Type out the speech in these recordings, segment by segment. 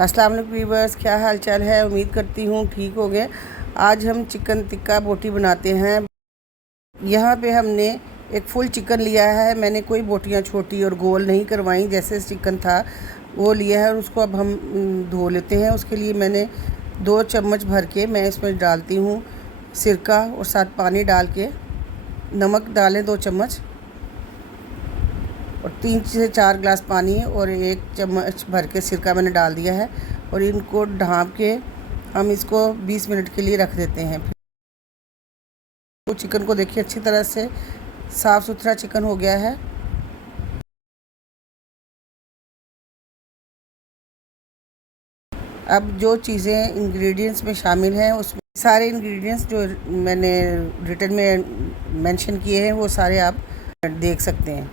अस्सलाम वालेकुम व्यूअर्स, क्या हाल चाल है। उम्मीद करती हूँ ठीक हो गए। आज हम चिकन टिक्का बोटी बनाते हैं। यहाँ पे हमने एक फुल चिकन लिया है। मैंने कोई बोटियाँ छोटी और गोल नहीं करवाई, जैसे चिकन था वो लिया है। और उसको अब हम धो लेते हैं। उसके लिए मैंने 2 चम्मच भर के मैं इसमें डालती हूँ सिरका, और साथ पानी डाल के नमक डालें 2 चम्मच, और 3 से 4 ग्लास पानी और 1 चम्मच भर के सिरका मैंने डाल दिया है। और इनको ढाँप के हम इसको 20 मिनट के लिए रख देते हैं। फिर तो चिकन को देखिए अच्छी तरह से साफ़ सुथरा चिकन हो गया है। अब जो चीज़ें इंग्रेडिएंट्स में शामिल हैं, उसमें सारे इंग्रेडिएंट्स जो मैंने रिटन में मेंशन किए हैं वो सारे आप देख सकते हैं।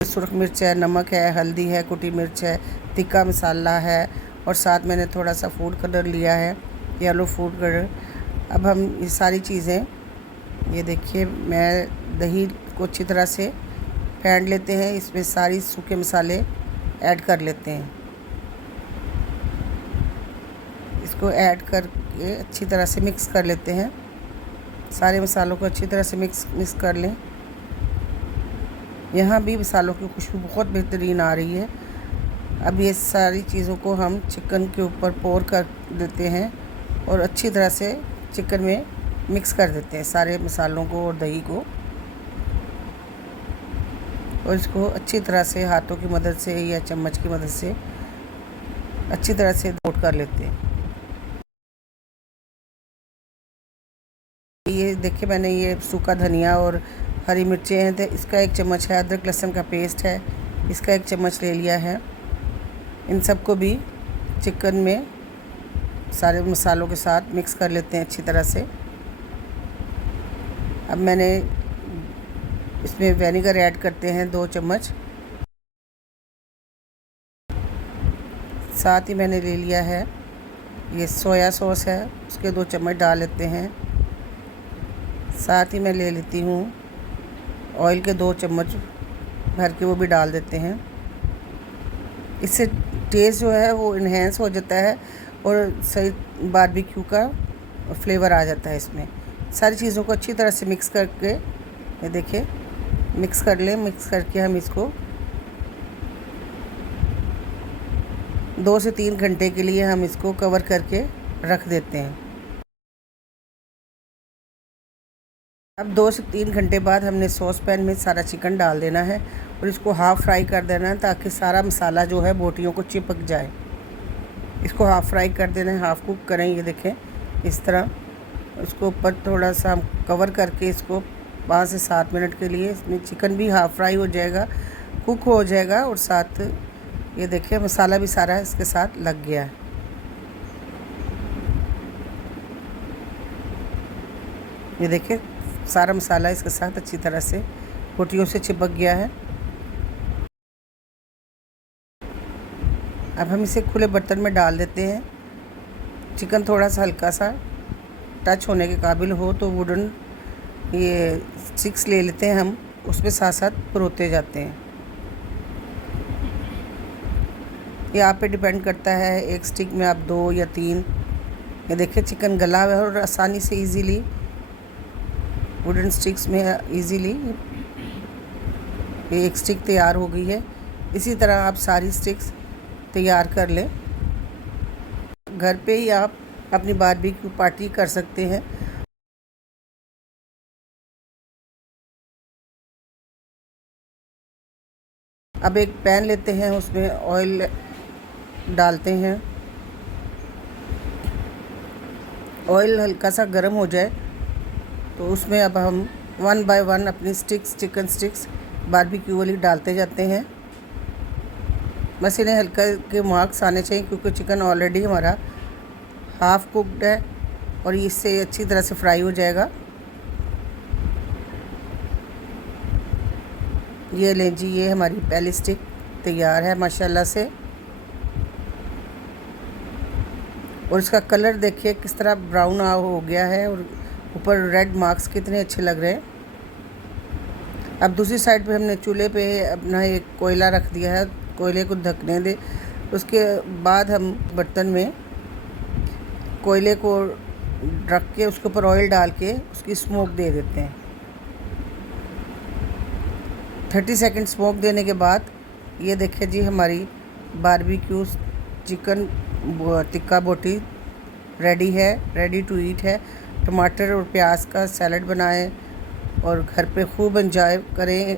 सुरख मिर्च है, नमक है, हल्दी है, कुटी मिर्च है, तिक्का मसाला है, और साथ मैंने थोड़ा सा फूड कलर लिया है, येलो फूड कलर। अब हम ये सारी चीज़ें, ये देखिए, मैं दही को अच्छी तरह से फेंट लेते हैं। इसमें सारी सूखे मसाले ऐड कर लेते हैं। इसको ऐड करके अच्छी तरह से मिक्स कर लेते हैं। सारे मसालों को अच्छी तरह से मिक्स कर लें। यहाँ भी मसालों की खुशबू बहुत बेहतरीन आ रही है। अब ये सारी चीज़ों को हम चिकन के ऊपर पोर कर देते हैं और अच्छी तरह से चिकन में मिक्स कर देते हैं सारे मसालों को और दही को। और इसको अच्छी तरह से हाथों की मदद से या चम्मच की मदद से अच्छी तरह से कोट कर लेते हैं। ये देखिए, मैंने ये सूखा धनिया और हरी मिर्चें हैं तो इसका 1 चम्मच है। अदरक लहसुन का पेस्ट है, इसका 1 चम्मच ले लिया है। इन सबको भी चिकन में सारे मसालों के साथ मिक्स कर लेते हैं अच्छी तरह से। अब मैंने इसमें विनेगर ऐड करते हैं 2 चम्मच। साथ ही मैंने ले लिया है ये सोया सॉस है, उसके 2 चम्मच डाल लेते हैं। साथ ही मैं ले लेती हूँ ऑयल के 2 चम्मच भर के, वो भी डाल देते हैं। इससे टेस्ट जो है वो इन्हेंस हो जाता है और सही बारबेक्यू का फ्लेवर आ जाता है इसमें। सारी चीज़ों को अच्छी तरह से मिक्स करके, ये देखिए, मिक्स कर लें। मिक्स करके हम इसको 2 से 3 घंटे के लिए हम इसको कवर करके रख देते हैं। अब 2 से 3 घंटे बाद हमने सॉस पैन में सारा चिकन डाल देना है और इसको हाफ़ फ्राई कर देना है, ताकि सारा मसाला जो है बोटियों को चिपक जाए। इसको हाफ़ फ्राई कर देना है, हाफ़ कुक करें। ये देखें, इस तरह उसको ऊपर थोड़ा सा हम कवर करके इसको 5 से 7 मिनट के लिए, इसमें चिकन भी हाफ़ फ्राई हो जाएगा, कुक हो जाएगा। और साथ ये देखिए मसाला भी सारा इसके साथ लग गया है। ये देखिए सारा मसाला इसके साथ अच्छी तरह से बोटियों से चिपक गया है। अब हम इसे खुले बर्तन में डाल देते हैं। चिकन थोड़ा सा हल्का सा टच होने के काबिल हो तो वुडन ये स्टिक्स ले लेते हैं हम, उसमें साथ साथ परोते जाते हैं। ये आप पे डिपेंड करता है, एक स्टिक में आप 2 या 3। ये देखिए चिकन गला हुआ है और आसानी से इजीली वुडन स्टिक्स में इजीली ये एक स्टिक तैयार हो गई है। इसी तरह आप सारी स्टिक्स तैयार कर लें। घर पे ही आप अपनी बारबेक्यू पार्टी कर सकते हैं। अब एक पैन लेते हैं, उसमें ऑयल डालते हैं। ऑयल हल्का सा गर्म हो जाए तो उसमें अब हम 1 बाय 1 अपनी स्टिक्स, चिकन स्टिक्स बारबेक्यू वाली डालते जाते हैं। बस इन्हें हल्का के मार्क्स आने चाहिए, क्योंकि चिकन ऑलरेडी हमारा हाफ़ कुक्ड है और इससे अच्छी तरह से फ्राई हो जाएगा। ये लें जी, ये हमारी पहली स्टिक तैयार है माशाल्लाह से। और इसका कलर देखिए किस तरह ब्राउन हो गया है और ऊपर रेड मार्क्स कितने अच्छे लग रहे हैं। अब दूसरी साइड पे हमने चूल्हे पे अपना एक कोयला रख दिया है, कोयले को ढकने दे। उसके बाद हम बर्तन में कोयले को रख के उसके ऊपर ऑयल डाल के उसकी स्मोक दे देते हैं। 30 सेकंड स्मोक देने के बाद ये देखिए जी, हमारी बारबेक्यू चिकन टिक्का बोटी रेडी है, रेडी टू ईट है। टमाटर और प्याज का सैलड बनाएं और घर पे खूब एंजॉय करें।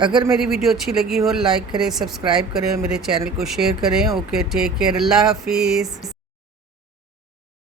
अगर मेरी वीडियो अच्छी लगी हो, लाइक करें, सब्सक्राइब करें और मेरे चैनल को शेयर करें। ओके, टेक केयर, अल्लाह हाफिज़।